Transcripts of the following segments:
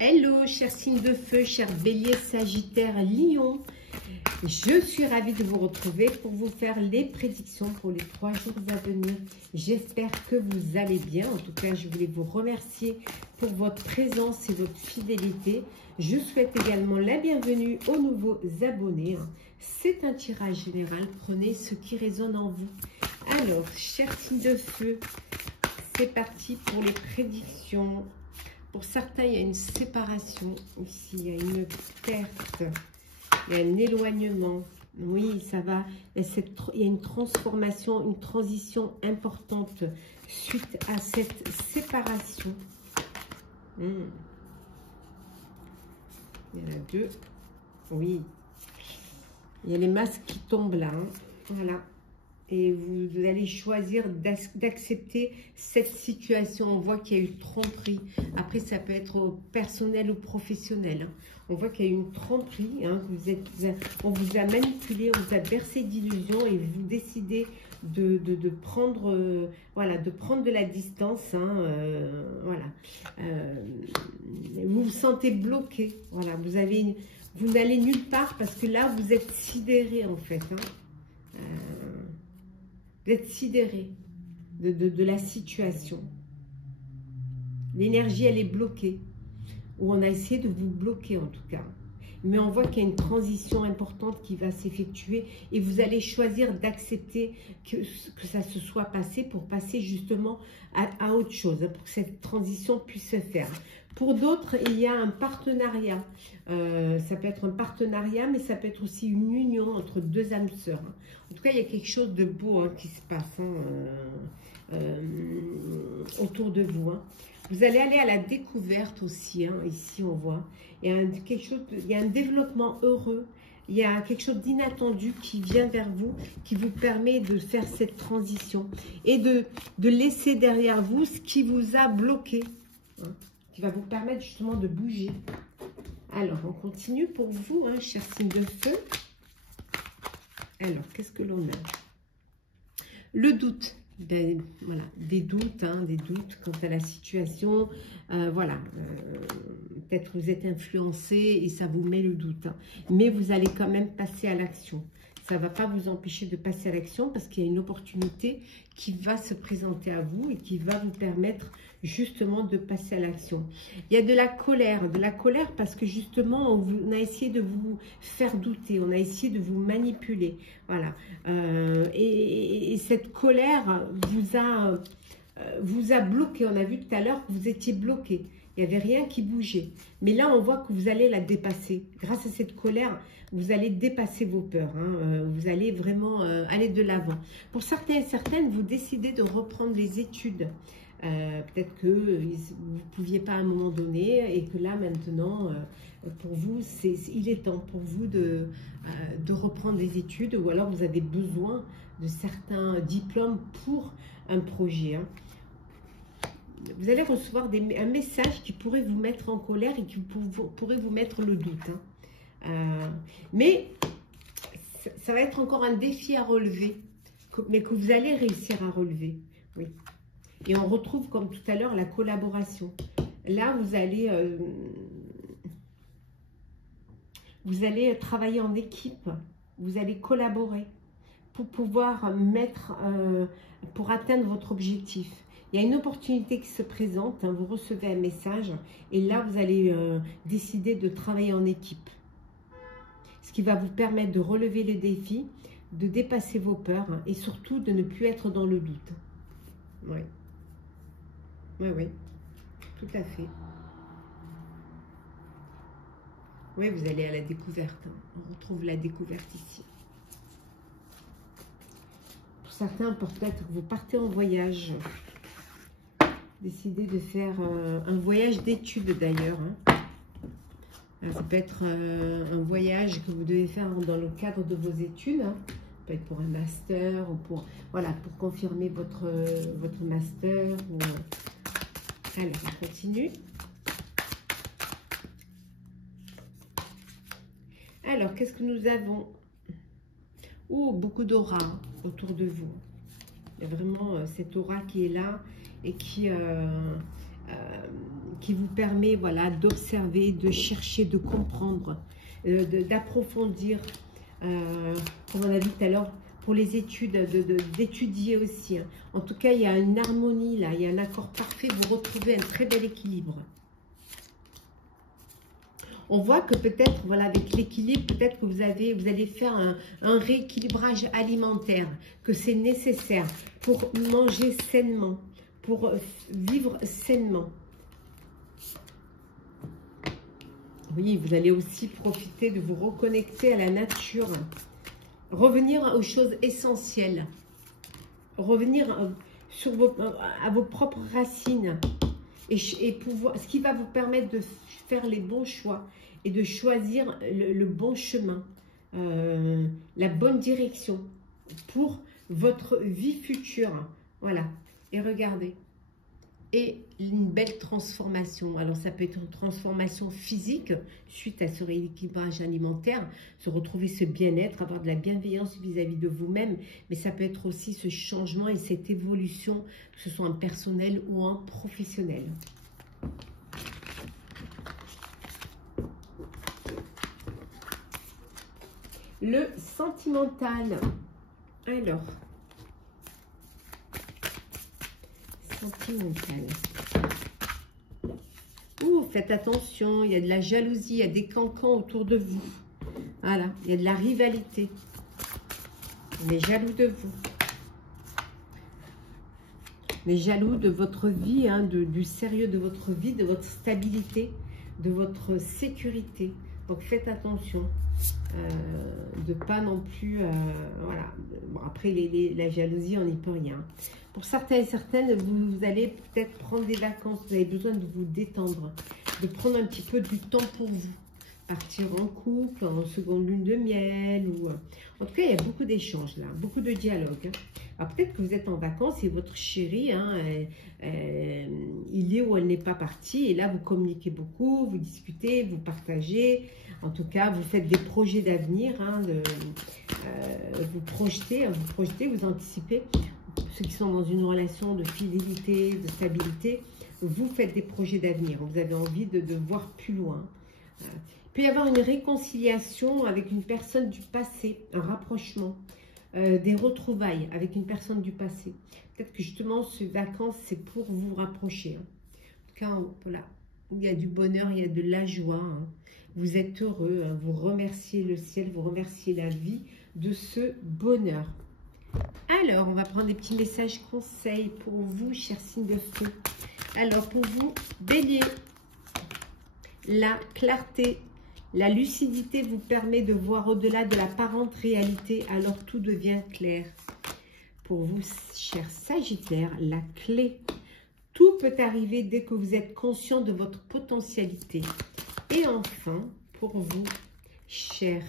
Hello, chers signes de feu, chers béliers, sagittaires, lions. Je suis ravie de vous retrouver pour vous faire les prédictions pour les 3 jours à venir. J'espère que vous allez bien. En tout cas, je voulais vous remercier pour votre présence et votre fidélité. Je souhaite également la bienvenue aux nouveaux abonnés. C'est un tirage général. Prenez ce qui résonne en vous. Alors, chers signes de feu, c'est parti pour les prédictions. Pour certains, il y a une séparation ici, il y a une perte, il y a un éloignement. Oui, ça va. Il y a une transformation, une transition importante suite à cette séparation. Il y en a 2. Oui. Il y a les masques qui tombent là. Hein. Voilà. Et vous allez choisir d'accepter cette situation. On voit qu'il y a eu tromperie. Après, ça peut être personnel ou professionnel. Hein. On voit qu'il y a eu une tromperie. Hein, on vous a manipulé, on vous a bercé d'illusions et vous décidez de prendre, voilà, de prendre de la distance. Hein, voilà. Vous vous sentez bloqué. Voilà, vous n'allez nulle part parce que là, vous êtes sidéré en fait. Hein. Vous êtes sidéré de la situation. L'énergie, elle est bloquée. Ou on a essayé de vous bloquer en tout cas. Mais on voit qu'il y a une transition importante qui va s'effectuer. Et vous allez choisir d'accepter que ça se soit passé pour passer justement à autre chose. Pour que cette transition puisse se faire. Pour d'autres, il y a un partenariat. Ça peut être un partenariat, mais ça peut être aussi une union entre 2 âmes sœurs. Hein. En tout cas, il y a quelque chose de beau hein, qui se passe autour de vous. Hein. Vous allez aller à la découverte aussi. Hein, ici, on voit. Il y a un développement heureux. Il y a quelque chose d'inattendu qui vient vers vous, qui vous permet de faire cette transition et de laisser derrière vous ce qui vous a bloqué. Hein, qui va vous permettre justement de bouger. Alors, on continue pour vous, hein, chers signes de feu. Alors, qu'est-ce que l'on a? Le doute. Ben, voilà, des doutes, hein, des doutes quant à la situation. Voilà, peut-être que vous êtes influencé et ça vous met le doute. Hein, mais vous allez quand même passer à l'action. Ça ne va pas vous empêcher de passer à l'action parce qu'il y a une opportunité qui va se présenter à vous et qui va vous permettre justement de passer à l'action. Il y a de la colère parce que justement on a essayé de vous faire douter, on a essayé de vous manipuler. Voilà. Et cette colère vous a bloqué. On a vu tout à l'heure que vous étiez bloqué. Il n'y avait rien qui bougeait. Mais là, on voit que vous allez la dépasser. Grâce à cette colère, vous allez dépasser vos peurs. Hein. Vous allez vraiment aller de l'avant. Pour certains et certaines, vous décidez de reprendre les études. Peut-être que vous ne pouviez pas à un moment donné et que là, maintenant, pour vous, il est temps pour vous de reprendre les études ou alors vous avez besoin de certains diplômes pour un projet. Hein. Vous allez recevoir un message qui pourrait vous mettre en colère et qui pourrait vous mettre le doute. Hein. Mais ça va être encore un défi à relever, mais que vous allez réussir à relever. Oui. Et on retrouve, comme tout à l'heure, la collaboration. Là, vous allez travailler en équipe, vous allez collaborer pour pouvoir pour atteindre votre objectif. Il y a une opportunité qui se présente, hein, vous recevez un message et là, vous allez décider de travailler en équipe. Ce qui va vous permettre de relever les défis, de dépasser vos peurs hein, et surtout de ne plus être dans le doute. Oui. Oui, oui, tout à fait. Oui, vous allez à la découverte. Hein. On retrouve la découverte ici. Pour certains, peut-être que vous partez en voyage. Décidez de faire un voyage d'études d'ailleurs. Hein. Ça peut être un voyage que vous devez faire dans le cadre de vos études. Hein. Ça peut être pour un master ou pour confirmer votre master. Ou, alors, on continue. Alors, qu'est-ce que nous avons? Oh, beaucoup d'aura autour de vous. Il y a vraiment cette aura qui est là et qui qui vous permet, voilà, d'observer, de chercher, de comprendre, d'approfondir, comme on a dit tout à l'heure, pour les études, d'étudier aussi. Hein. En tout cas, il y a une harmonie là, il y a un accord parfait, vous retrouvez un très bel équilibre. On voit que peut-être, voilà, avec l'équilibre, peut-être que vous allez faire un rééquilibrage alimentaire, que c'est nécessaire pour manger sainement, pour vivre sainement. Oui, vous allez aussi profiter de vous reconnecter à la nature, revenir aux choses essentielles, revenir à vos propres racines et pouvoir, ce qui va vous permettre de faire les bons choix et de choisir le bon chemin, la bonne direction pour votre vie future. Voilà, et regardez. Et une belle transformation. Alors, ça peut être une transformation physique suite à ce rééquilibrage alimentaire, se retrouver ce bien-être, avoir de la bienveillance vis-à-vis de vous-même, mais ça peut être aussi ce changement et cette évolution, que ce soit en personnel ou en professionnel. Le sentimental. Alors, sentimental. Ouh, faites attention, il y a de la jalousie, il y a des cancans autour de vous. Voilà, il y a de la rivalité. On est jaloux de vous. On est jaloux de votre vie, hein, du sérieux de votre vie, de votre stabilité, de votre sécurité. Donc faites attention de pas non plus, voilà. Bon, après la jalousie, on n'y peut rien. Pour certains et certaines, vous allez peut-être prendre des vacances, vous avez besoin de vous détendre, de prendre un petit peu du temps pour vous. Partir en couple, en seconde lune de miel. Ou... En tout cas, il y a beaucoup d'échanges là, beaucoup de dialogues. Alors peut-être que vous êtes en vacances et votre chéri, hein, il est ou elle n'est pas parti. Et là, vous communiquez beaucoup, vous discutez, vous partagez. En tout cas, vous faites des projets d'avenir, hein, vous projetez, vous anticipez. Ceux qui sont dans une relation de fidélité, de stabilité, vous faites des projets d'avenir. Vous avez envie de voir plus loin. Il peut y avoir une réconciliation avec une personne du passé, un rapprochement, des retrouvailles avec une personne du passé. Peut-être que justement, ces vacances, c'est pour vous rapprocher. Hein. En tout cas, voilà, il y a du bonheur, il y a de la joie. Hein. Vous êtes heureux, hein. Vous remerciez le ciel, vous remerciez la vie de ce bonheur. Alors, on va prendre des petits messages conseils pour vous, chers signes de feu. Alors, pour vous, Bélier, la clarté, la lucidité vous permet de voir au-delà de l'apparente réalité, alors tout devient clair. Pour vous, chers Sagittaires, la clé. Tout peut arriver dès que vous êtes conscient de votre potentialité. Et enfin, pour vous, chers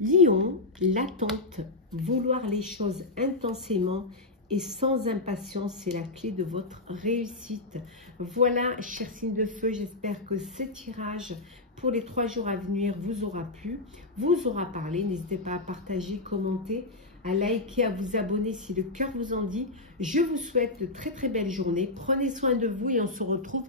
Lion, l'attente, vouloir les choses intensément et sans impatience, c'est la clé de votre réussite. Voilà, chers signes de feu, j'espère que ce tirage pour les 3 jours à venir vous aura plu, vous aura parlé. N'hésitez pas à partager, commenter, à liker, à vous abonner si le cœur vous en dit. Je vous souhaite de très très belles journées. Prenez soin de vous et on se retrouve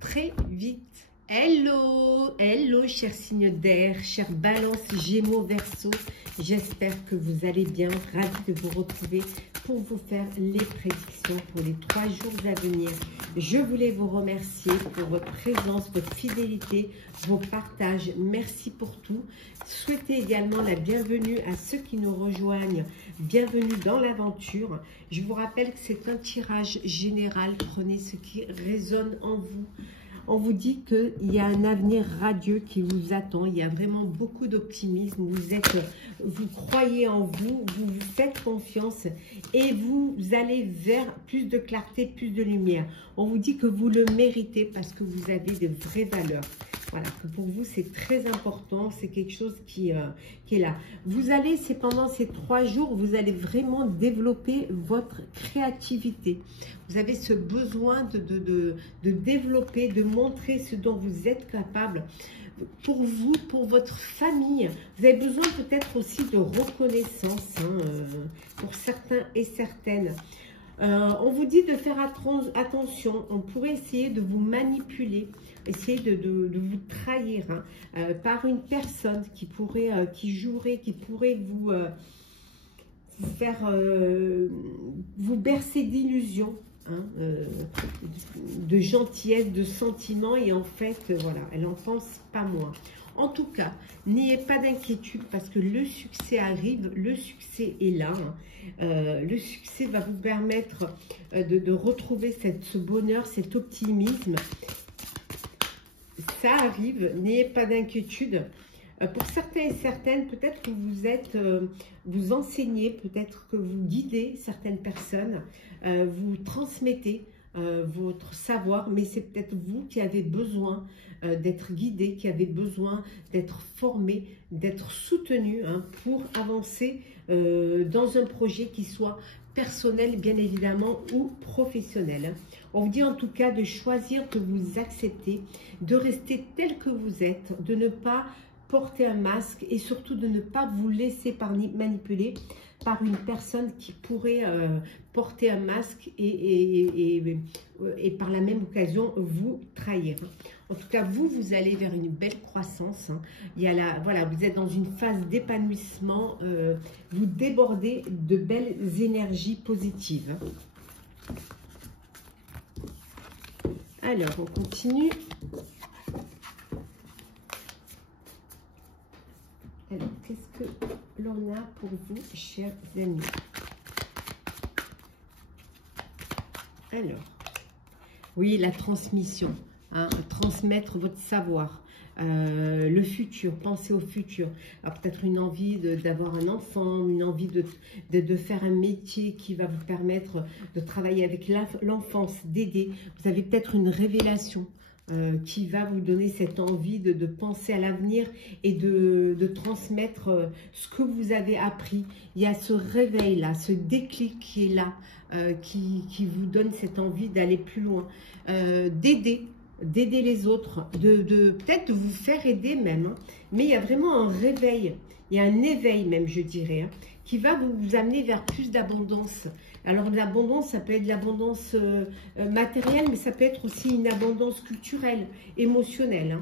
très vite. Hello, hello, chers signes d'air, chers balances, gémeaux, verseaux. J'espère que vous allez bien, ravi de vous retrouver pour vous faire les prédictions pour les 3 jours à venir. Je voulais vous remercier pour votre présence, votre fidélité, vos partages. Merci pour tout. Souhaitez également la bienvenue à ceux qui nous rejoignent. Bienvenue dans l'aventure. Je vous rappelle que c'est un tirage général. Prenez ce qui résonne en vous. On vous dit qu'il y a un avenir radieux qui vous attend. Il y a vraiment beaucoup d'optimisme. Vous croyez en vous, vous vous faites confiance et vous allez vers plus de clarté, plus de lumière. On vous dit que vous le méritez parce que vous avez de vraies valeurs. Voilà, que pour vous, c'est très important. C'est quelque chose qui est là. Vous allez, c'est pendant ces 3 jours, vous allez vraiment développer votre créativité. Vous avez ce besoin de développer, de montrer ce dont vous êtes capable. Pour vous, pour votre famille, vous avez besoin peut-être aussi de reconnaissance, hein, pour certains et certaines. On vous dit de faire attention. On pourrait essayer de vous manipuler, essayer de vous trahir par une personne qui pourrait vous faire vous bercer d'illusions, de gentillesse, de sentiments, et en fait, voilà, elle n'en pense pas moins. En tout cas, n'ayez pas d'inquiétude parce que le succès arrive, le succès est là. Le succès va vous permettre de retrouver ce bonheur, cet optimisme. Ça arrive, n'ayez pas d'inquiétude. Pour certains et certaines, peut-être que vous enseignez, peut-être que vous guidez certaines personnes, vous transmettez votre savoir, mais c'est peut-être vous qui avez besoin d'être guidé, qui avez besoin d'être formé, d'être soutenu pour avancer dans un projet qui soit personnel bien évidemment ou professionnel. On vous dit en tout cas de choisir, de vous accepter, de rester tel que vous êtes, de ne pas porter un masque et surtout de ne pas vous laisser manipuler par une personne qui pourrait porter un masque et par la même occasion vous trahir. En tout cas, vous allez vers une belle croissance. Il y a voilà, vous êtes dans une phase d'épanouissement, vous débordez de belles énergies positives. Alors, on continue. Alors, qu'est-ce que l'on a pour vous, chers amis? Alors, oui, la transmission, transmettre votre savoir, le futur, penser au futur. Alors, peut-être une envie d'avoir un enfant, une envie de faire un métier qui va vous permettre de travailler avec l'enfance, d'aider. Vous avez peut-être une révélation qui va vous donner cette envie de penser à l'avenir et de transmettre ce que vous avez appris. Il y a ce réveil-là, ce déclic qui est là, qui vous donne cette envie d'aller plus loin, d'aider les autres, peut-être de vous faire aider même, mais il y a vraiment un réveil, il y a un éveil même, je dirais, qui va vous amener vers plus d'abondance. Alors l'abondance, ça peut être de l'abondance matérielle, mais ça peut être aussi une abondance culturelle, émotionnelle.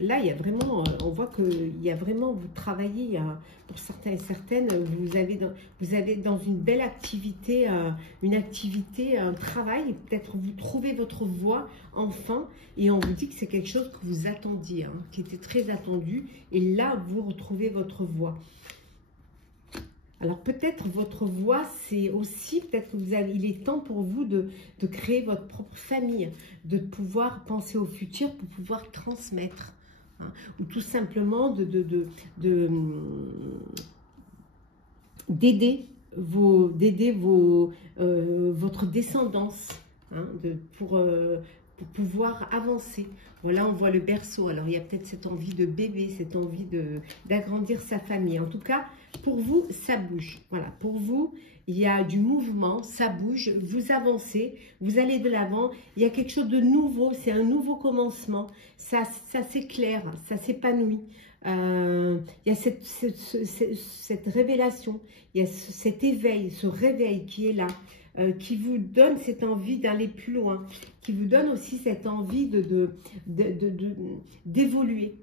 Là, il y a vraiment, on voit qu'il y a vraiment, vous travaillez, pour certains et certaines, vous avez dans une belle activité, un travail, peut-être vous trouvez votre voie enfin, et on vous dit que c'est quelque chose que vous attendiez, qui était très attendu, et là, vous retrouvez votre voie. Alors peut-être votre voie, c'est aussi, peut-être que il est temps pour vous de créer votre propre famille, de pouvoir penser au futur pour pouvoir transmettre, ou tout simplement d'aider votre descendance, pour pouvoir avancer. Voilà, on voit le berceau. Alors, il y a peut-être cette envie de bébé, cette envie d'agrandir sa famille. En tout cas, pour vous, ça bouge. Voilà, pour vous, il y a du mouvement, ça bouge, vous avancez, vous allez de l'avant. Il y a quelque chose de nouveau, c'est un nouveau commencement. Ça s'éclaire, ça s'épanouit. Il y a cette révélation, il y a cet éveil, ce réveil qui est là. Qui vous donne cette envie d'aller plus loin, qui vous donne aussi cette envie d'évoluer,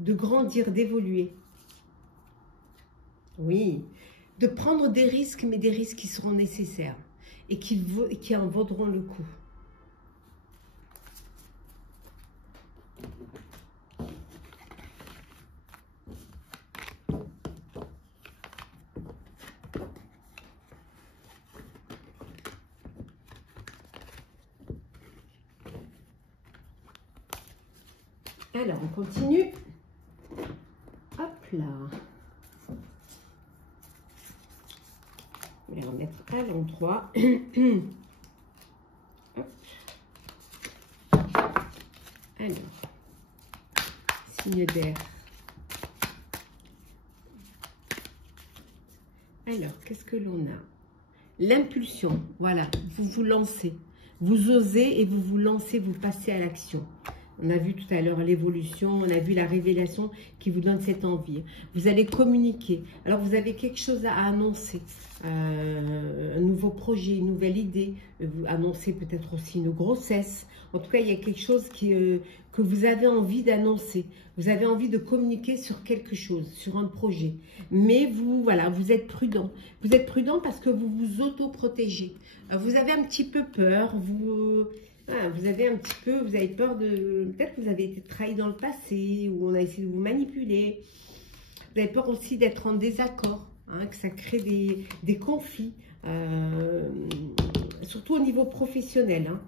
de grandir, d'évoluer. Oui, de prendre des risques, mais des risques qui seront nécessaires et qui en vaudront le coup. Alors, on continue. Hop là. On va remettre à l'endroit. Alors, signe d'air. Alors, qu'est-ce que l'on a? L'impulsion, voilà, vous vous lancez. Vous osez et vous vous lancez, vous passez à l'action. On a vu tout à l'heure l'évolution, on a vu la révélation qui vous donne cette envie. Vous allez communiquer. Alors, vous avez quelque chose à annoncer. Un nouveau projet, une nouvelle idée. Vous annoncez peut-être aussi une grossesse. En tout cas, il y a quelque chose que vous avez envie d'annoncer. Vous avez envie de communiquer sur quelque chose, sur un projet. Mais vous, voilà, vous êtes prudent. Vous êtes prudent parce que vous vous autoprotégez. Vous avez un petit peu peur, vous avez un petit peu, vous avez peur de... Peut-être que vous avez été trahi dans le passé, ou on a essayé de vous manipuler. Vous avez peur aussi d'être en désaccord, hein, que ça crée des conflits, surtout au niveau professionnel. Hein.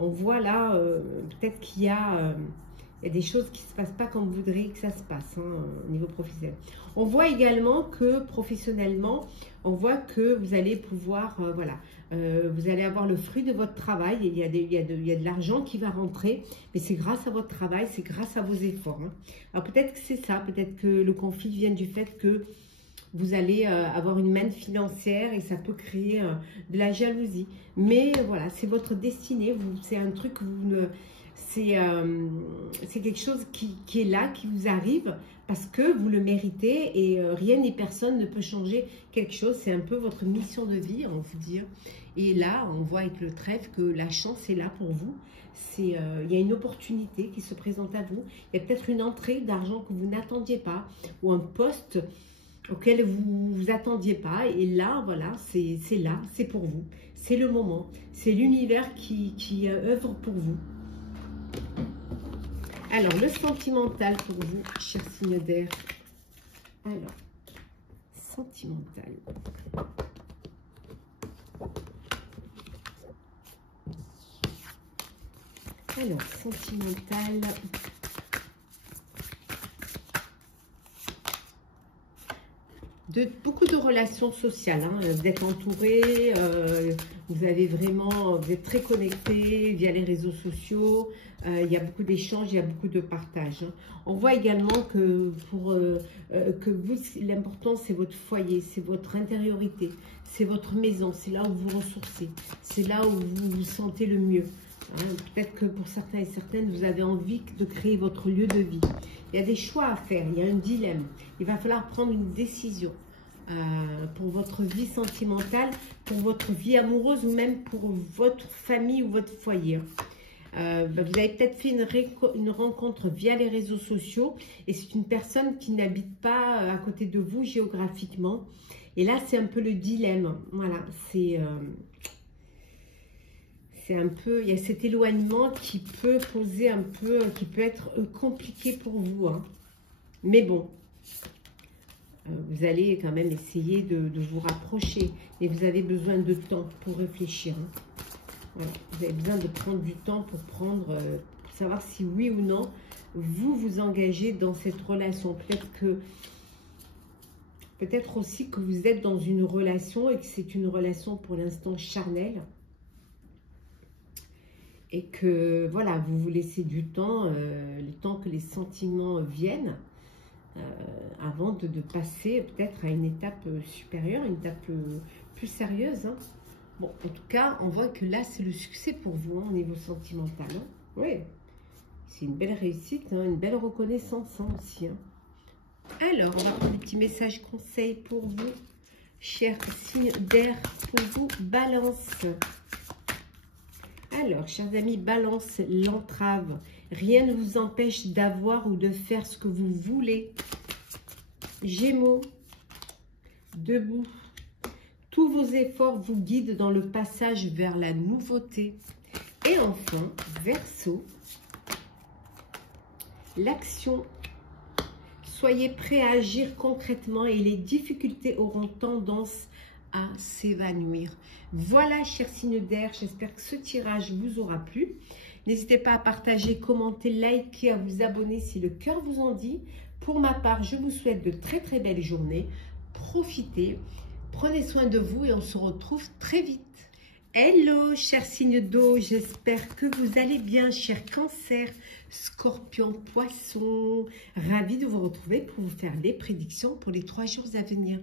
On voit là, peut-être qu'il y a des choses qui ne se passent pas comme vous voudriez que ça se passe, hein, au niveau professionnel. On voit également que professionnellement, on voit que vous allez pouvoir, voilà, vous allez avoir le fruit de votre travail. Il y a de l'argent qui va rentrer, mais c'est grâce à votre travail, c'est grâce à vos efforts. Hein. Alors peut-être que c'est ça, peut-être que le conflit vient du fait que vous allez avoir une manne financière et ça peut créer de la jalousie. Mais voilà, c'est votre destinée, c'est un truc que vous ne... C'est quelque chose qui est là, qui vous arrive parce que vous le méritez et rien ni personne ne peut changer quelque chose. C'est un peu votre mission de vie, on peut dire. Et là, on voit avec le trèfle que la chance est là pour vous. Il y a une opportunité qui se présente à vous. Il y a peut-être une entrée d'argent que vous n'attendiez pas ou un poste auquel vous ne vous attendiez pas. Et là, voilà, c'est là, c'est pour vous. C'est le moment. C'est l'univers qui œuvre pour vous. Alors, le sentimental pour vous, cher signe d'air. Alors, sentimental. Alors, sentimental. Beaucoup de relations sociales, hein. Vous êtes entouré, vous êtes très connecté via les réseaux sociaux, il y a beaucoup d'échanges, il y a beaucoup de partage. Hein. On voit également que l'important c'est votre foyer, c'est votre intériorité, c'est votre maison, c'est là où vous vous ressourcez, c'est là où vous vous sentez le mieux. Hein. Peut-être que pour certains et certaines, vous avez envie de créer votre lieu de vie. Il y a des choix à faire, il y a un dilemme. Il va falloir prendre une décision pour votre vie sentimentale, pour votre vie amoureuse ou même pour votre famille ou votre foyer. Vous avez peut-être fait une rencontre via les réseaux sociaux et c'est une personne qui n'habite pas à côté de vous géographiquement. Et là, c'est un peu le dilemme. Voilà, c'est un peu, il y a cet éloignement qui peut poser un peu, qui peut être compliqué pour vous. Hein. Mais bon, vous allez quand même essayer de vous rapprocher. Et vous avez besoin de temps pour réfléchir. Hein. Voilà. Vous avez besoin de prendre du temps pour savoir si oui ou non, vous vous engagez dans cette relation. Peut-être aussi que vous êtes dans une relation et que c'est une relation pour l'instant charnelle. Et que, voilà, vous vous laissez du temps, le temps que les sentiments viennent, avant de passer peut-être à une étape supérieure, une étape plus sérieuse. Hein. Bon, en tout cas, on voit que là, c'est le succès pour vous, hein, au niveau sentimental. Hein. Oui, c'est une belle réussite, hein, une belle reconnaissance hein, aussi. Hein. Alors, on va prendre un petit message conseil pour vous, chers signes d'air, pour vous, Balance. Alors, chers amis, Balance, l'entrave. Rien ne vous empêche d'avoir ou de faire ce que vous voulez. Gémeaux, debout. Tous vos efforts vous guident dans le passage vers la nouveauté. Et enfin, Verseau, l'action. Soyez prêts à agir concrètement et les difficultés auront tendance à s'évanouir. Voilà, chers signes d'air, j'espère que ce tirage vous aura plu. N'hésitez pas à partager, commenter, liker, à vous abonner si le cœur vous en dit. Pour ma part, je vous souhaite de très très belles journées. Profitez, prenez soin de vous et on se retrouve très vite. Hello, chers signes d'eau, j'espère que vous allez bien, chers cancers, scorpions, poissons. Ravi de vous retrouver pour vous faire les prédictions pour les 3 jours à venir.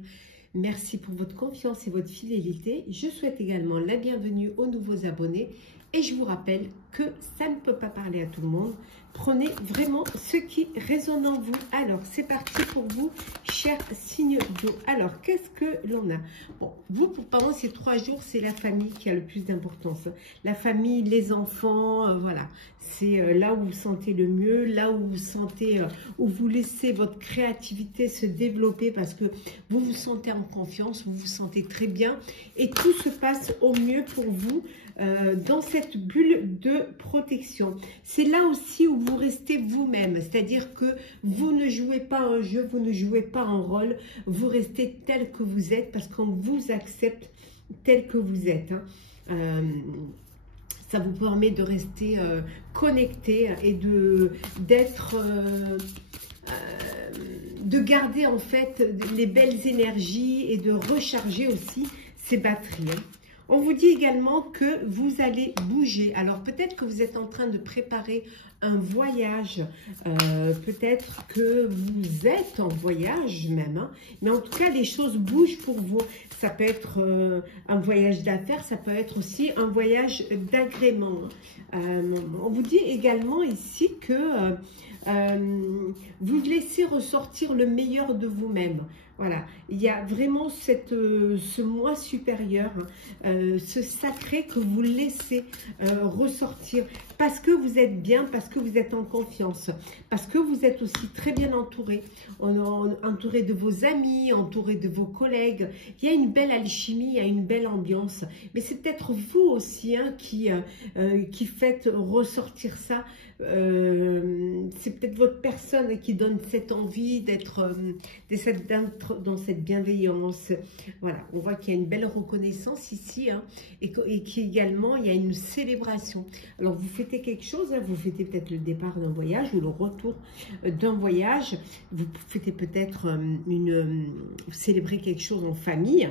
Merci pour votre confiance et votre fidélité. Je souhaite également la bienvenue aux nouveaux abonnés Et je vous rappelle que ça ne peut pas parler à tout le monde. Prenez vraiment ce qui résonne en vous. Alors, c'est parti pour vous, chers signes d'eau. Alors, qu'est-ce que l'on a? Bon, vous, pendant ces 3 jours, c'est la famille qui a le plus d'importance. La famille, les enfants, voilà. C'est là où vous sentez le mieux, là où vous sentez, où vous laissez votre créativité se développer parce que vous vous sentez en confiance, vous vous sentez très bien et tout se passe au mieux pour vous. Dans cette bulle de protection. C'est là aussi où vous restez vous-même, c'est-à-dire que vous ne jouez pas un jeu, vous ne jouez pas un rôle, vous restez tel que vous êtes parce qu'on vous accepte tel que vous êtes. Hein. Ça vous permet de rester connecté et de garder en fait les belles énergies et de recharger aussi ces batteries. Hein. On vous dit également que vous allez bouger. Alors peut-être que vous êtes en train de préparer un voyage. Peut-être que vous êtes en voyage même. Hein, mais en tout cas, les choses bougent pour vous. Ça peut être un voyage d'affaires. Ça peut être aussi un voyage d'agrément. On vous dit également ici que vous laissez ressortir le meilleur de vous-même. Voilà, il y a vraiment ce moi supérieur, ce sacré que vous laissez ressortir parce que vous êtes bien, parce que vous êtes en confiance, parce que vous êtes aussi très bien entouré, entouré de vos amis, entouré de vos collègues. Il y a une belle alchimie, il y a une belle ambiance, mais c'est peut-être vous aussi hein, qui faites ressortir ça. C'est peut-être votre personne qui donne cette envie d'être dans cette bienveillance. Voilà, on voit qu'il y a une belle reconnaissance ici hein, et qu'également il y a une célébration. Alors vous fêtez quelque chose, hein, vous fêtez peut-être le départ d'un voyage ou le retour d'un voyage. Vous fêtez peut-être vous célébrez quelque chose en famille.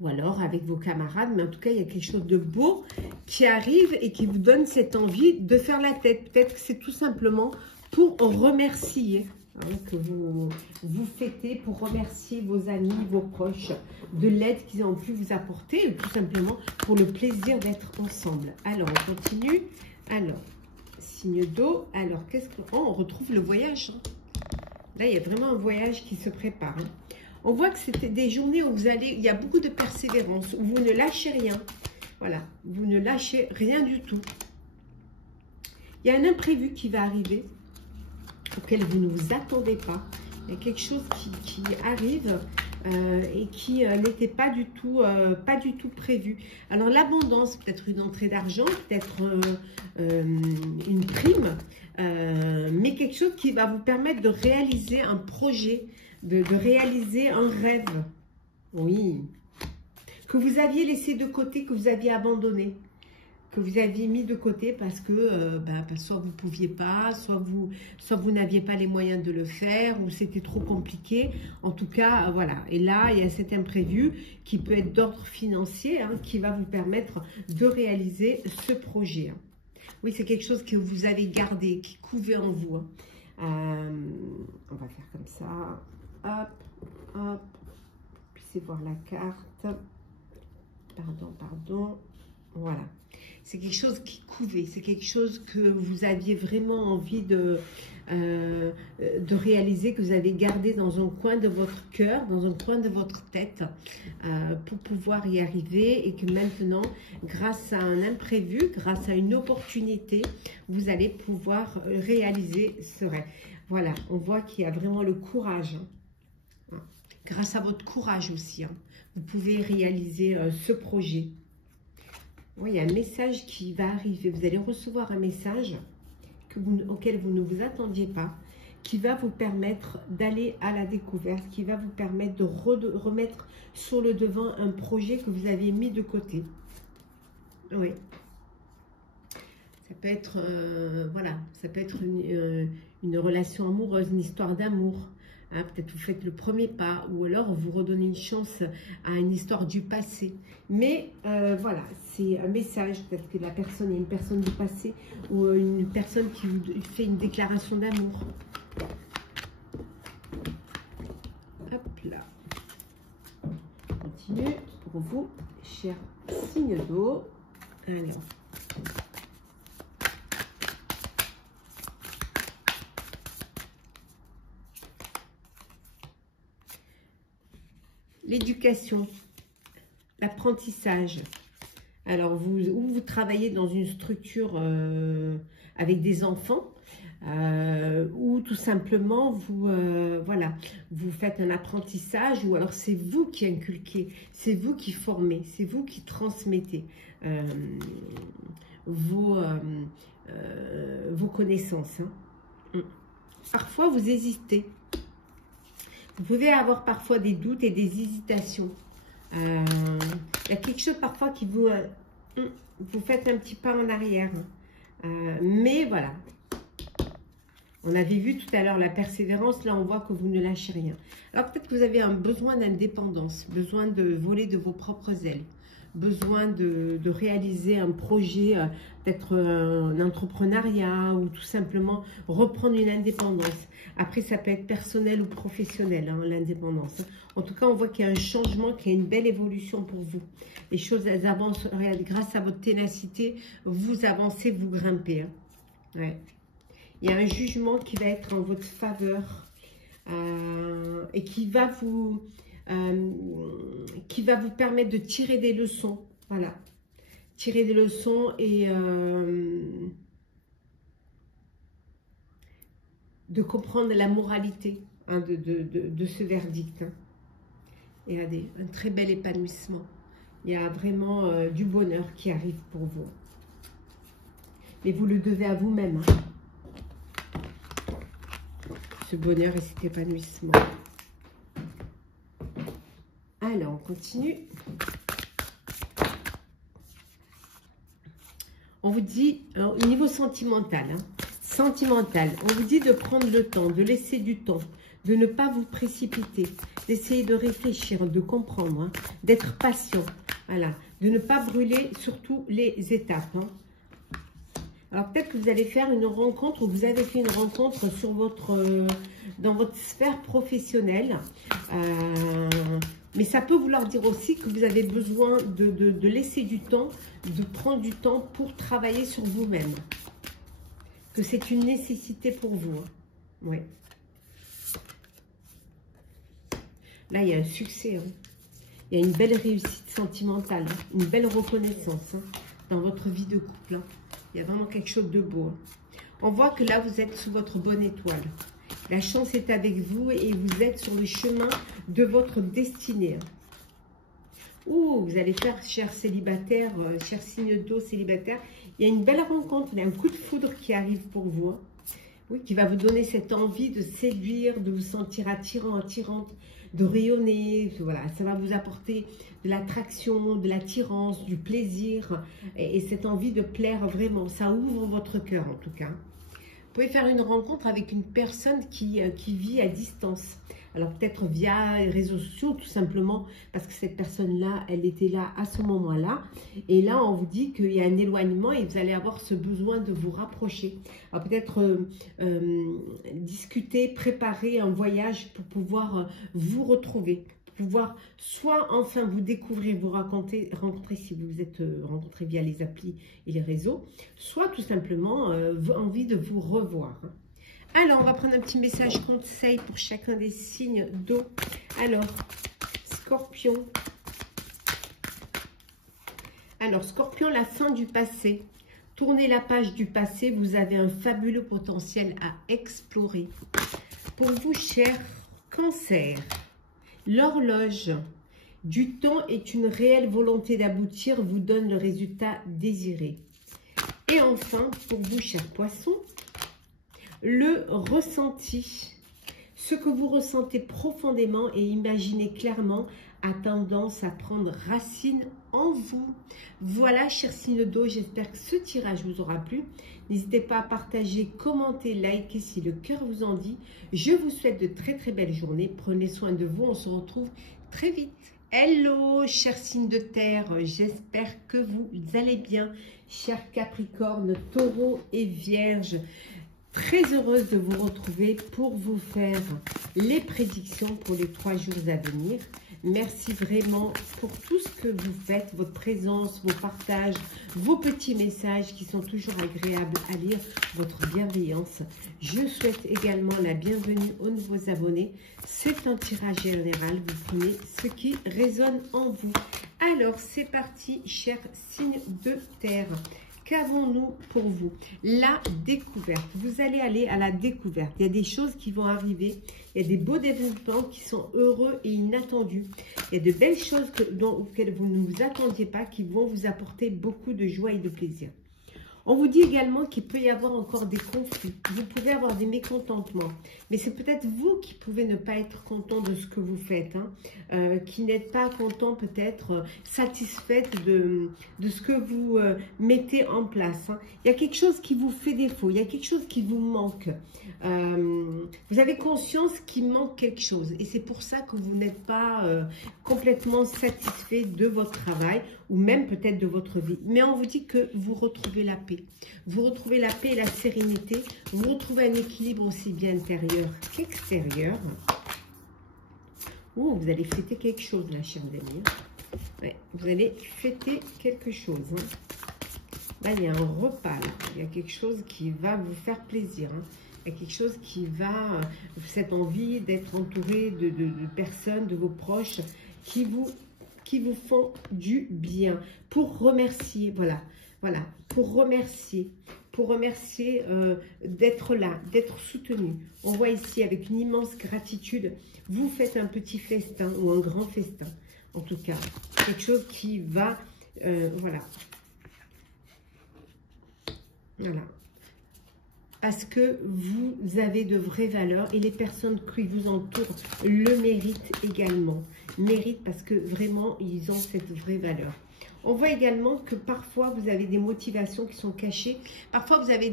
Ou alors avec vos camarades, mais en tout cas, il y a quelque chose de beau qui arrive et qui vous donne cette envie de faire la tête. Peut-être que c'est tout simplement pour remercier, hein, que vous fêtez, pour remercier vos amis, vos proches, de l'aide qu'ils ont pu vous apporter, ou tout simplement pour le plaisir d'être ensemble. Alors, on continue. Alors, signe d'eau. Alors, qu'est-ce que... Oh, on retrouve le voyage. Hein. Là, il y a vraiment un voyage qui se prépare. Hein. On voit que c'était des journées où il y a beaucoup de persévérance, où vous ne lâchez rien. Voilà, vous ne lâchez rien du tout. Il y a un imprévu qui va arriver, auquel vous ne vous attendez pas. Il y a quelque chose qui arrive et qui n'était pas du tout prévu. Alors l'abondance, peut-être une entrée d'argent, peut-être une prime, mais quelque chose qui va vous permettre de réaliser un projet, de réaliser un rêve, oui, que vous aviez laissé de côté, que vous aviez abandonné, que vous aviez mis de côté parce que soit vous ne pouviez pas, soit vous n'aviez pas les moyens de le faire, ou c'était trop compliqué. En tout cas, voilà. Et là, il y a cet imprévu qui peut être d'ordre financier, hein, qui va vous permettre de réaliser ce projet. Hein. Oui, c'est quelque chose que vous avez gardé, qui couvait en vous. Hein. On va faire comme ça. Hop, hop, puissez voir la carte. Pardon. Voilà. C'est quelque chose qui couvait, c'est quelque chose que vous aviez vraiment envie de réaliser, que vous avez gardé dans un coin de votre cœur, dans un coin de votre tête, pour pouvoir y arriver et que maintenant, grâce à un imprévu, grâce à une opportunité, vous allez pouvoir réaliser ce rêve. Voilà, on voit qu'il y a vraiment le courage. Hein. Grâce à votre courage aussi, hein, vous pouvez réaliser ce projet. Oui, il y a un message qui va arriver. Vous allez recevoir un message auquel vous ne vous attendiez pas, qui va vous permettre d'aller à la découverte, qui va vous permettre de remettre sur le devant un projet que vous aviez mis de côté. Oui. Ça peut être, voilà, ça peut être une relation amoureuse, une histoire d'amour. Hein, peut-être vous faites le premier pas, ou alors vous redonnez une chance à une histoire du passé. Mais voilà, c'est un message. Peut-être que la personne est une personne du passé, ou une personne qui vous fait une déclaration d'amour. Hop là. On continue pour vous, chers signes d'eau. Alors. L'éducation, l'apprentissage. Alors, vous travaillez dans une structure avec des enfants, ou tout simplement, voilà, vous faites un apprentissage, ou alors c'est vous qui inculquez, c'est vous qui formez, c'est vous qui transmettez vos connaissances. Hein. Parfois, vous hésitez. Vous pouvez avoir parfois des doutes et des hésitations. Il y a quelque chose parfois qui vous faites un petit pas en arrière. Mais voilà. On avait vu tout à l'heure la persévérance. Là, on voit que vous ne lâchez rien. Alors, peut-être que vous avez un besoin d'indépendance, besoin de voler de vos propres ailes, besoin de réaliser un projet, peut-être un entrepreneuriat ou tout simplement reprendre une indépendance. Après, ça peut être personnel ou professionnel, hein, l'indépendance. En tout cas, on voit qu'il y a un changement, qu'il y a une belle évolution pour vous. Les choses, elles avancent grâce à votre ténacité. Vous avancez, vous grimpez. Hein. Ouais. Il y a un jugement qui va être en votre faveur et qui va vous permettre de tirer des leçons. Voilà. Tirer des leçons et de comprendre la moralité, hein, de ce verdict. Hein. Et regardez, un très bel épanouissement. Il y a vraiment du bonheur qui arrive pour vous. Mais vous le devez à vous-même. Hein. Ce bonheur et cet épanouissement. Alors, on continue. On vous dit, au niveau sentimental, hein, sentimental, on vous dit de prendre le temps, de laisser du temps, de ne pas vous précipiter, d'essayer de réfléchir, de comprendre, hein, d'être patient, voilà, de ne pas brûler surtout les étapes. Hein. Alors peut-être que vous allez faire une rencontre, ou vous avez fait une rencontre sur dans votre sphère professionnelle, mais ça peut vouloir dire aussi que vous avez besoin de laisser du temps, de prendre du temps pour travailler sur vous-même. Que c'est une nécessité pour vous. Hein. Ouais. Là, il y a un succès. Hein. Il y a une belle réussite sentimentale, hein. Une belle reconnaissance, hein, dans votre vie de couple. Hein. Il y a vraiment quelque chose de beau. Hein. On voit que là, vous êtes sous votre bonne étoile. La chance est avec vous et vous êtes sur le chemin de votre destinée. Hein. Ouh, vous allez faire, chers célibataires, chers signes d'eau célibataires, il y a une belle rencontre, il y a un coup de foudre qui arrive pour vous. Hein. Oui, qui va vous donner cette envie de séduire, de vous sentir attirant, attirante, de rayonner. Voilà, ça va vous apporter de l'attraction, de l'attirance, du plaisir et cette envie de plaire vraiment. Ça ouvre votre cœur en tout cas. Vous pouvez faire une rencontre avec une personne qui vit à distance. Alors peut-être via les réseaux sociaux, tout simplement parce que cette personne-là, elle était là à ce moment-là. Et là, on vous dit qu'il y a un éloignement et vous allez avoir ce besoin de vous rapprocher. Alors peut-être discuter, préparer un voyage pour pouvoir vous retrouver. Pouvoir soit enfin vous découvrir, vous rencontrer si vous vous êtes rencontrés via les applis et les réseaux, soit tout simplement envie de vous revoir. Alors, on va prendre un petit message conseil pour chacun des signes d'eau. Alors, Scorpion. Alors, Scorpion, la fin du passé. Tournez la page du passé, vous avez un fabuleux potentiel à explorer. Pour vous, chers Cancer, l'horloge du temps est une réelle volonté d'aboutir, vous donne le résultat désiré. Et enfin, pour vous, chers Poissons, le ressenti. Ce que vous ressentez profondément et imaginez clairement a tendance à prendre racine en vous. Voilà, chers signes d'eau, j'espère que ce tirage vous aura plu. N'hésitez pas à partager, commenter, liker si le cœur vous en dit. Je vous souhaite de très très belles journées. Prenez soin de vous, on se retrouve très vite. Hello, chers signes de terre, j'espère que vous allez bien. Chers Capricorne, Taureau et Vierge, très heureuse de vous retrouver pour vous faire les prédictions pour les 3 jours à venir. Merci vraiment pour tout ce que vous faites, votre présence, vos partages, vos petits messages qui sont toujours agréables à lire, votre bienveillance. Je souhaite également la bienvenue aux nouveaux abonnés. C'est un tirage général, vous prenez ce qui résonne en vous. Alors, c'est parti, chers signes de terre. Qu'avons-nous pour vous? La découverte. Vous allez aller à la découverte. Il y a des choses qui vont arriver. Il y a des beaux développements qui sont heureux et inattendus. Il y a de belles choses auxquelles vous ne vous attendiez pas qui vont vous apporter beaucoup de joie et de plaisir. On vous dit également qu'il peut y avoir encore des conflits. Vous pouvez avoir des mécontentements. Mais c'est peut-être vous qui pouvez ne pas être content de ce que vous faites. Qui n'êtes pas content, peut-être satisfaite de ce que vous mettez en place. Il y a quelque chose qui vous fait défaut. Il y a quelque chose qui vous manque. Vous avez conscience qu'il manque quelque chose. Et c'est pour ça que vous n'êtes pas complètement satisfait de votre travail ou même peut-être de votre vie. Mais on vous dit que vous retrouvez la paix. Vous retrouvez la paix et la sérénité. Vous retrouvez un équilibre aussi bien intérieur qu'extérieur. Oh, vous allez fêter quelque chose là, chers amis. Ouais, vous allez fêter quelque chose. Là, il y a un repas. Là. Il y a quelque chose qui va vous faire plaisir. Il y a quelque chose qui va... Cette envie d'être entouré de personnes, de vos proches, qui vous font du bien. Pour remercier, voilà, pour remercier d'être là, d'être soutenu. On voit ici avec une immense gratitude, vous faites un petit festin ou un grand festin, en tout cas, quelque chose qui va, voilà, parce que vous avez de vraies valeurs et les personnes qui vous entourent le méritent également. Méritent parce que vraiment, ils ont cette vraie valeur. On voit également que parfois, vous avez des motivations qui sont cachées. Parfois, vous avez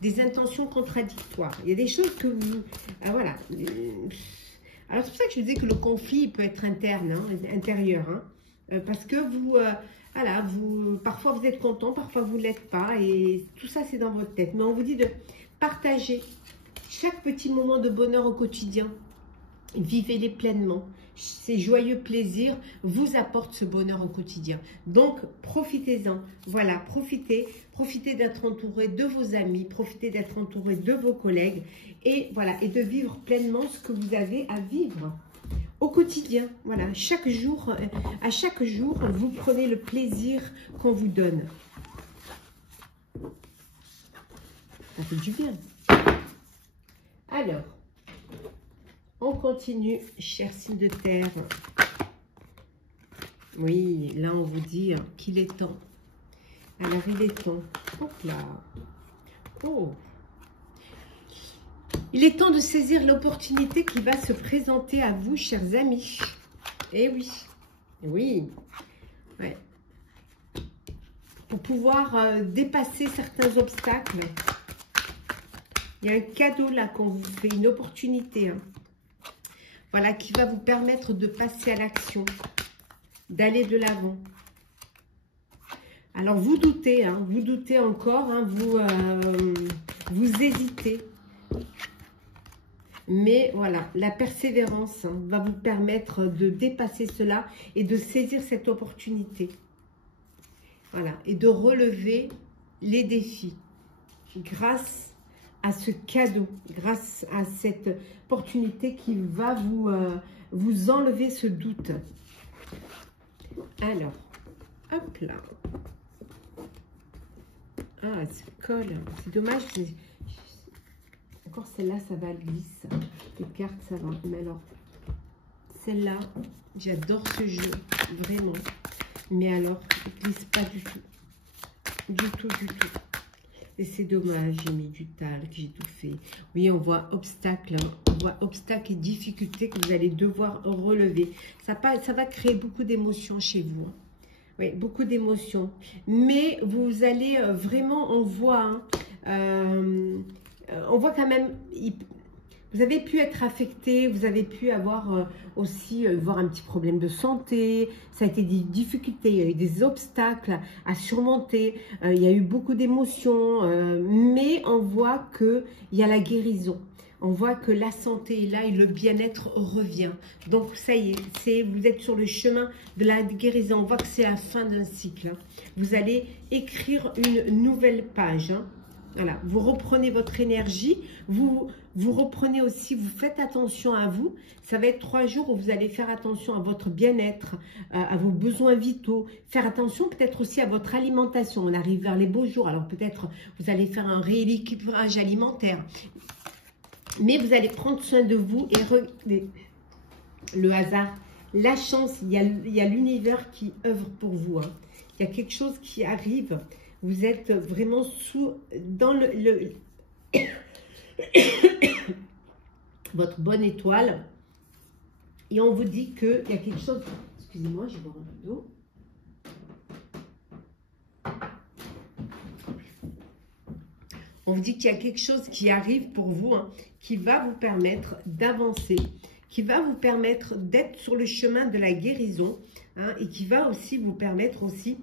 des intentions contradictoires. Il y a des choses que vous... Ah, voilà. Alors, c'est pour ça que je disais que le conflit peut être interne, intérieur. Parce que vous... voilà, parfois vous êtes content, parfois vous ne l'êtes pas. Et tout ça, c'est dans votre tête. Mais on vous dit de partager chaque petit moment de bonheur au quotidien. Vivez-les pleinement. Ces joyeux plaisirs vous apportent ce bonheur au quotidien. Donc, profitez-en. Voilà, profitez d'être entouré de vos amis, profitez d'être entouré de vos collègues. Et voilà, et de vivre pleinement ce que vous avez à vivre au quotidien. Voilà, chaque jour, à chaque jour, vous prenez le plaisir qu'on vous donne. Ça fait du bien. Alors, on continue, chers signes de terre. Oui, là, on vous dit qu'il est temps. Alors, il est temps. Hop là. Oh. Il est temps de saisir l'opportunité qui va se présenter à vous, chers amis. Eh oui. Oui. Ouais. Pour pouvoir dépasser certains obstacles. Il y a un cadeau là qu'on vous fait, une opportunité. Voilà, qui va vous permettre de passer à l'action, d'aller de l'avant. Alors, vous doutez encore, vous hésitez. Mais voilà, la persévérance va vous permettre de dépasser cela et de saisir cette opportunité. Voilà, et de relever les défis grâce à ce cadeau, grâce à cette opportunité qui va vous enlever ce doute. Alors, hop là. Ah, ça colle. C'est dommage. Encore celle-là, ça va glisse. Les cartes, ça va. Mais alors, celle-là, j'adore ce jeu. Vraiment. Mais alors, il ne glisse pas du tout. Du tout, du tout. Et c'est dommage, j'ai mis du talc, j'ai tout fait. Oui, on voit obstacle, on voit obstacle et difficultés que vous allez devoir relever. Ça va créer beaucoup d'émotions chez vous. Oui, beaucoup d'émotions. Mais vous allez vraiment, on voit quand même, vous avez pu être affecté, vous avez pu avoir aussi voir un petit problème de santé, ça a été des difficultés, il y a eu des obstacles à surmonter, il y a eu beaucoup d'émotions, mais on voit qu'il y a la guérison. On voit que la santé est là et le bien-être revient. Donc, ça y est, vous êtes sur le chemin de la guérison. On voit que c'est la fin d'un cycle. Hein. Vous allez écrire une nouvelle page. Hein. Voilà, vous reprenez votre énergie, vous reprenez aussi, vous faites attention à vous. Ça va être 3 jours où vous allez faire attention à votre bien-être, à vos besoins vitaux. Faire attention peut-être aussi à votre alimentation. On arrive vers les beaux jours, alors peut-être vous allez faire un rééquilibrage alimentaire. Mais vous allez prendre soin de vous et regardez le hasard, la chance, il y a l'univers qui œuvre pour vous. Hein. Il y a quelque chose qui arrive. Vous êtes vraiment dans votre bonne étoile. Et on vous dit qu'il y a quelque chose... Excusez-moi, je vais boire un peu d'eau. On vous dit qu'il y a quelque chose qui arrive pour vous, hein, qui va vous permettre d'avancer, qui va vous permettre d'être sur le chemin de la guérison, hein, et qui va aussi vous permettre aussi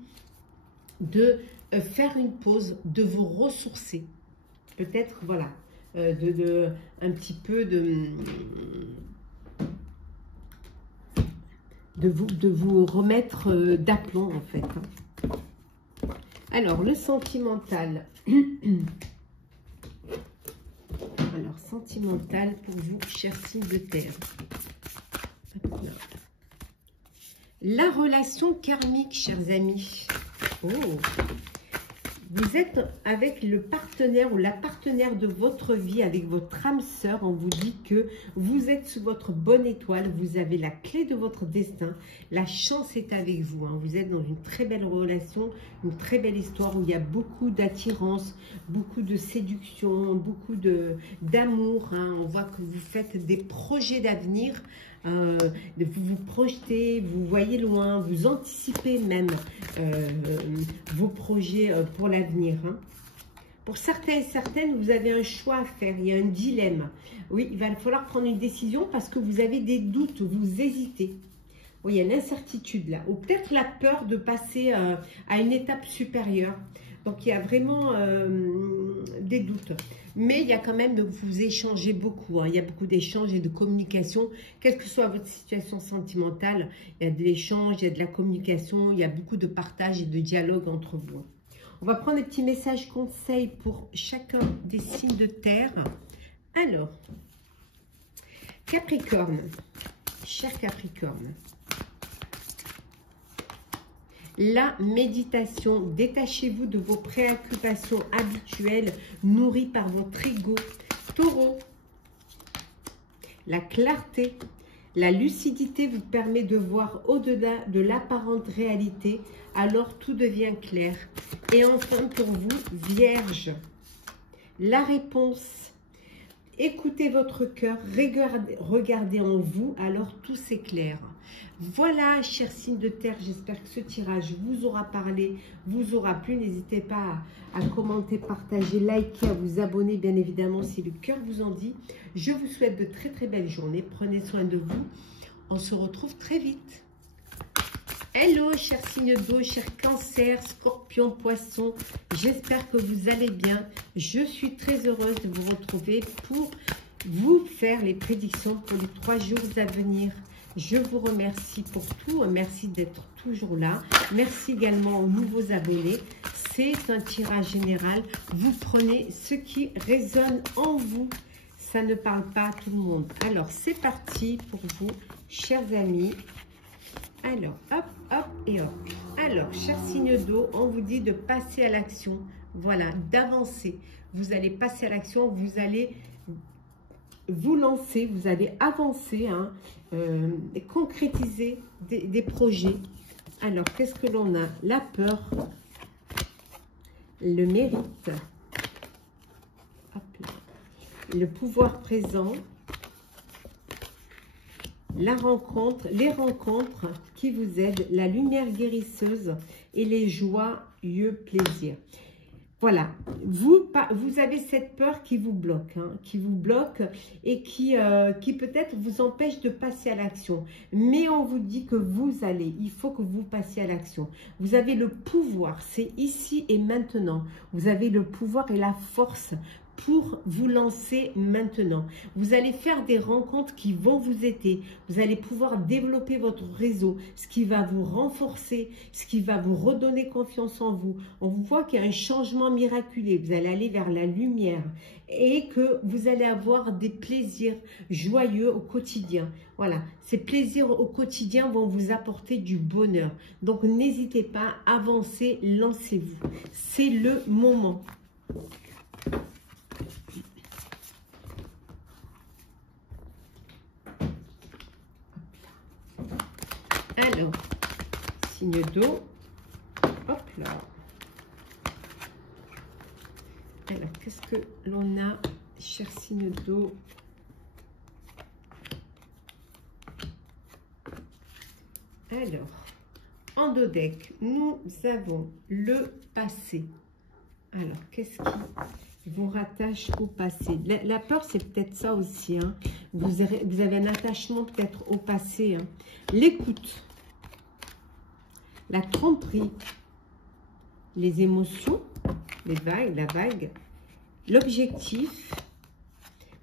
de faire une pause, de vous ressourcer. Peut-être, voilà, un petit peu de vous remettre d'aplomb, en fait. Hein. Alors, le sentimental. Alors, sentimental pour vous, chers signes de terre. La relation karmique, chers amis. Oh, vous êtes avec le partenaire ou la partenaire de votre vie, avec votre âme sœur. On vous dit que vous êtes sous votre bonne étoile, vous avez la clé de votre destin, la chance est avec vous. Hein. Vous êtes dans une très belle relation, une très belle histoire où il y a beaucoup d'attirance, beaucoup de séduction, beaucoup d'amour. Hein. On voit que vous faites des projets d'avenir. Vous vous projetez, vous voyez loin, vous anticipez même vos projets pour l'avenir. Hein. Pour certains et certaines, vous avez un choix à faire, il y a un dilemme. Oui, il va falloir prendre une décision parce que vous avez des doutes, vous hésitez. Oui, il y a l'incertitude là, ou peut-être la peur de passer à une étape supérieure. Donc, il y a vraiment des doutes. Mais il y a quand même, vous échangez beaucoup. Hein. Il y a beaucoup d'échanges et de communication. Quelle que soit votre situation sentimentale, il y a de l'échange, il y a de la communication, il y a beaucoup de partage et de dialogue entre vous. On va prendre des petits messages conseils pour chacun des signes de terre. Alors, Capricorne, cher Capricorne. La méditation, détachez-vous de vos préoccupations habituelles nourries par votre ego. Taureau, la clarté, la lucidité vous permet de voir au-delà de l'apparente réalité, alors tout devient clair. Et enfin pour vous, Vierge, la réponse. Écoutez votre cœur, regardez en vous, alors tout s'éclaire. Voilà, chers signes de terre, j'espère que ce tirage vous aura parlé, vous aura plu. N'hésitez pas à commenter, partager, liker, à vous abonner, bien évidemment, si le cœur vous en dit. Je vous souhaite de très très belles journées. Prenez soin de vous. On se retrouve très vite. Hello, chers signes d'eau, chers cancers, scorpions, poissons. J'espère que vous allez bien. Je suis très heureuse de vous retrouver pour vous faire les prédictions pour les 3 jours à venir. Je vous remercie pour tout. Merci d'être toujours là. Merci également aux nouveaux abonnés. C'est un tirage général. Vous prenez ce qui résonne en vous. Ça ne parle pas à tout le monde. Alors, c'est parti pour vous, chers amis. Alors, hop, hop et hop. Alors, chers signes d'eau, on vous dit de passer à l'action. Voilà, d'avancer. Vous allez passer à l'action, vous allez vous lancer, vous allez avancer, hein, et concrétiser des projets. Alors, qu'est-ce que l'on a? La peur, le mérite, hop là, le pouvoir présent, la rencontre, les rencontres qui vous aident, la lumière guérisseuse et les joyeux plaisirs. Voilà, vous avez cette peur qui vous bloque, hein, et qui peut-être vous empêche de passer à l'action. Mais on vous dit que vous allez, il faut que vous passiez à l'action. Vous avez le pouvoir, c'est ici et maintenant. Vous avez le pouvoir et la force pour vous lancer maintenant. Vous allez faire des rencontres qui vont vous aider. Vous allez pouvoir développer votre réseau, ce qui va vous renforcer, ce qui va vous redonner confiance en vous. On voit qu'il y a un changement miraculeux. Vous allez aller vers la lumière et que vous allez avoir des plaisirs joyeux au quotidien. Voilà, ces plaisirs au quotidien vont vous apporter du bonheur. Donc, n'hésitez pas, avancez, lancez-vous. C'est le moment. Alors, signe d'eau. Hop là. Alors, qu'est-ce que l'on a, cher signe d'eau? Alors, en dos deck, nous avons le passé. Alors, qu'est-ce qui vous rattache au passé? La peur, c'est peut-être ça aussi. Hein. Vous avez un attachement peut-être au passé. Hein. L'écoute, la tromperie, les émotions, les vagues, la vague, l'objectif,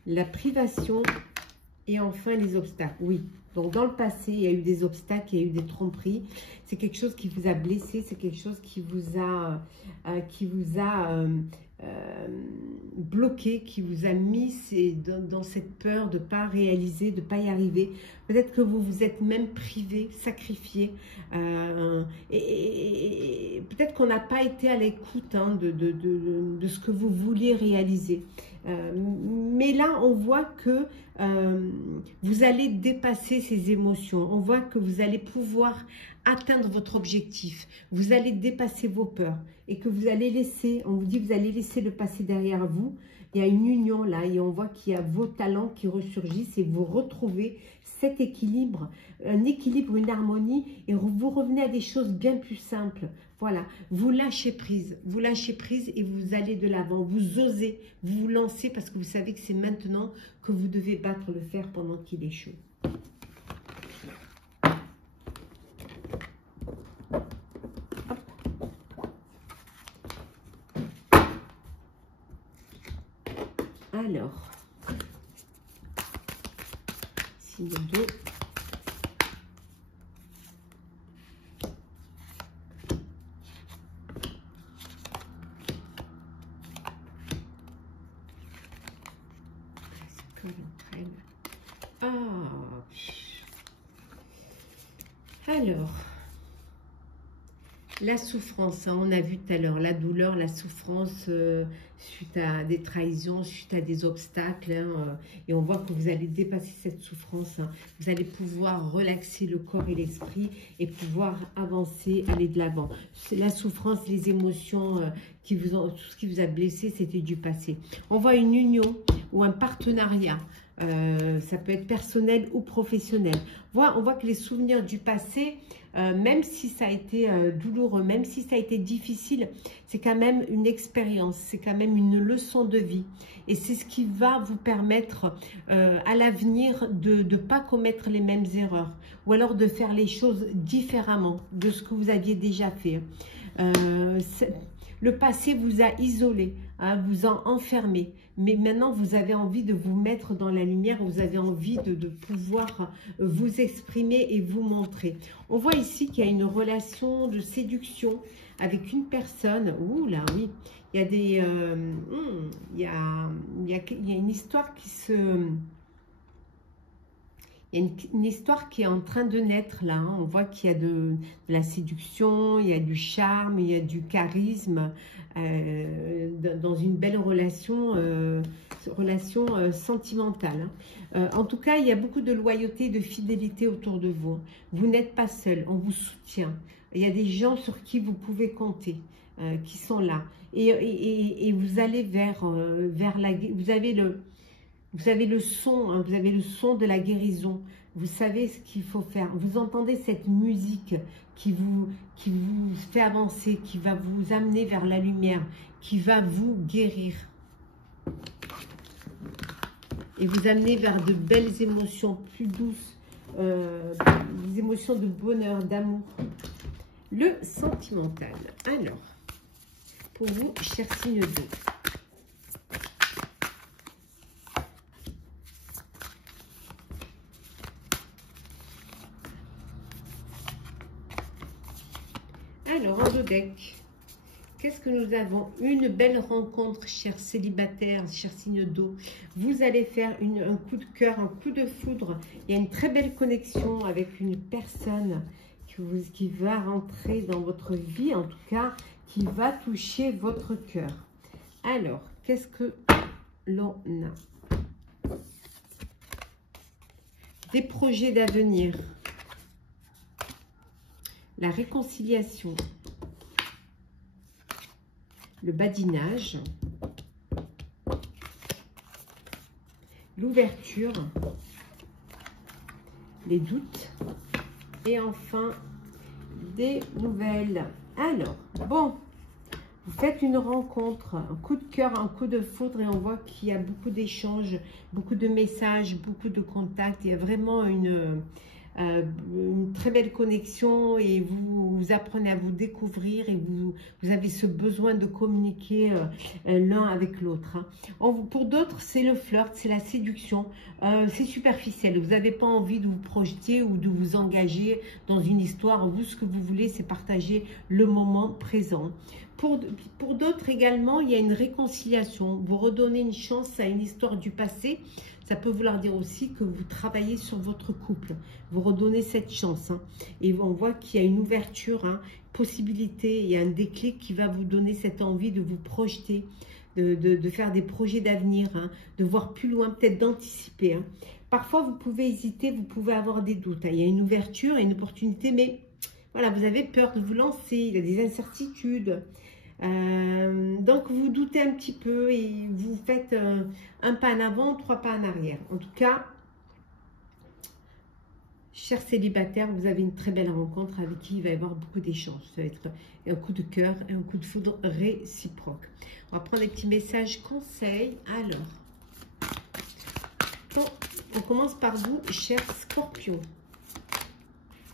la privation et enfin les obstacles. Oui, donc dans le passé, il y a eu des obstacles, il y a eu des tromperies. C'est quelque chose qui vous a blessé, c'est quelque chose qui vous a bloqué, qui vous a mis dans cette peur de ne pas réaliser, de ne pas y arriver. Peut-être que vous vous êtes même privé, sacrifié. Et peut-être qu'on n'a pas été à l'écoute hein, de ce que vous vouliez réaliser. Mais là, on voit que vous allez dépasser ces émotions. On voit que vous allez pouvoir atteindre votre objectif. Vous allez dépasser vos peurs et que vous allez laisser, on vous dit, vous allez laisser le passé derrière vous. Il y a une union là et on voit qu'il y a vos talents qui ressurgissent et vous retrouvez cet équilibre, un équilibre, une harmonie et vous revenez à des choses bien plus simples. Voilà, vous lâchez prise et vous allez de l'avant, vous osez, vous vous lancez parce que vous savez que c'est maintenant que vous devez battre le fer pendant qu'il est chaud. Alors, signe d'eau. Ah. Alors, la souffrance, hein, on a vu tout à l'heure, la douleur, la souffrance suite à des trahisons, suite à des obstacles. Hein, et on voit que vous allez dépasser cette souffrance. Hein, vous allez pouvoir relaxer le corps et l'esprit et pouvoir avancer, aller de l'avant. La souffrance, les émotions, tout ce qui vous a blessé, c'était du passé. On voit une union ou un partenariat. Ça peut être personnel ou professionnel. On voit que les souvenirs du passé, même si ça a été douloureux, même si ça a été difficile, c'est quand même une expérience, c'est quand même une leçon de vie. Et c'est ce qui va vous permettre à l'avenir de ne pas commettre les mêmes erreurs ou alors de faire les choses différemment de ce que vous aviez déjà fait. Le passé vous a isolé, hein, vous a enfermé. Mais maintenant, vous avez envie de vous mettre dans la lumière, vous avez envie de pouvoir vous exprimer et vous montrer. On voit ici qu'il y a une relation de séduction avec une personne. Ouh là, oui, il y a des... il y a une histoire qui se... Il y a une histoire qui est en train de naître là. Hein. On voit qu'il y a de la séduction, il y a du charme, il y a du charisme dans une belle relation, sentimentale. Hein. En tout cas, il y a beaucoup de loyauté et de fidélité autour de vous. Vous n'êtes pas seul, on vous soutient. Il y a des gens sur qui vous pouvez compter, qui sont là. Et vous allez vers la... Vous avez le son, hein, vous avez le son de la guérison. Vous savez ce qu'il faut faire. Vous entendez cette musique qui vous fait avancer, qui va vous amener vers la lumière, qui va vous guérir. Et vous amener vers de belles émotions plus douces, des émotions de bonheur, d'amour. Le sentimental. Alors, pour vous, cher signe d'eau. deck. Qu'est-ce que nous avons? Une belle rencontre, chers célibataires, chers signes d'eau. Vous allez faire un coup de cœur, un coup de foudre. Il y a une très belle connexion avec une personne qui va rentrer dans votre vie, en tout cas, qui va toucher votre cœur. Alors, qu'est-ce que l'on a? Des projets d'avenir. La réconciliation. Le badinage. L'ouverture. Les doutes. Et enfin, des nouvelles. Alors, bon, vous faites une rencontre, un coup de cœur, un coup de foudre et on voit qu'il y a beaucoup d'échanges, beaucoup de messages, beaucoup de contacts. Il y a vraiment une très belle connexion et vous apprenez à vous découvrir et vous avez ce besoin de communiquer l'un avec l'autre. Pour d'autres, c'est le flirt, c'est la séduction, c'est superficiel. Vous n'avez pas envie de vous projeter ou de vous engager dans une histoire. Vous, ce que vous voulez, c'est partager le moment présent. Pour d'autres également, il y a une réconciliation. Vous redonnez une chance à une histoire du passé. Ça peut vouloir dire aussi que vous travaillez sur votre couple. Vous redonnez cette chance. Et on voit qu'il y a une ouverture, possibilité, il y a un déclic qui va vous donner cette envie de vous projeter, de faire des projets d'avenir, de voir plus loin, peut-être d'anticiper. Parfois, vous pouvez hésiter, vous pouvez avoir des doutes. Il y a une ouverture et une opportunité, mais voilà, vous avez peur de vous lancer, il y a des incertitudes. Donc vous doutez un petit peu et vous faites un pas en avant, 3 pas en arrière. En tout cas, chers célibataires, vous avez une très belle rencontre avec qui il va y avoir beaucoup d'échanges. Ça va être un coup de cœur et un coup de foudre réciproque. On va prendre des petits messages conseils. Alors, on commence par vous, chers scorpions.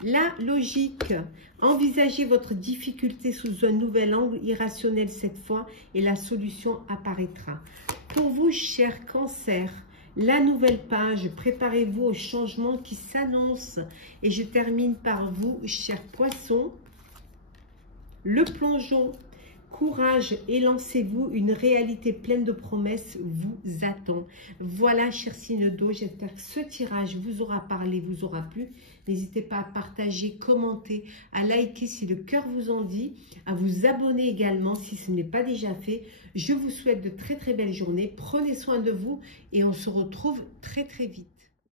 La logique, envisagez votre difficulté sous un nouvel angle, irrationnel cette fois, et la solution apparaîtra. Pour vous, chers cancers, la nouvelle page, préparez-vous au changement qui s'annonce. Et je termine par vous, chers poissons, le plongeon. Courage et lancez-vous, une réalité pleine de promesses vous attend. Voilà, chers signes d'eau, j'espère que ce tirage vous aura parlé, vous aura plu. N'hésitez pas à partager, commenter, à liker si le cœur vous en dit, à vous abonner également si ce n'est pas déjà fait. Je vous souhaite de très très belles journées, prenez soin de vous et on se retrouve très très vite.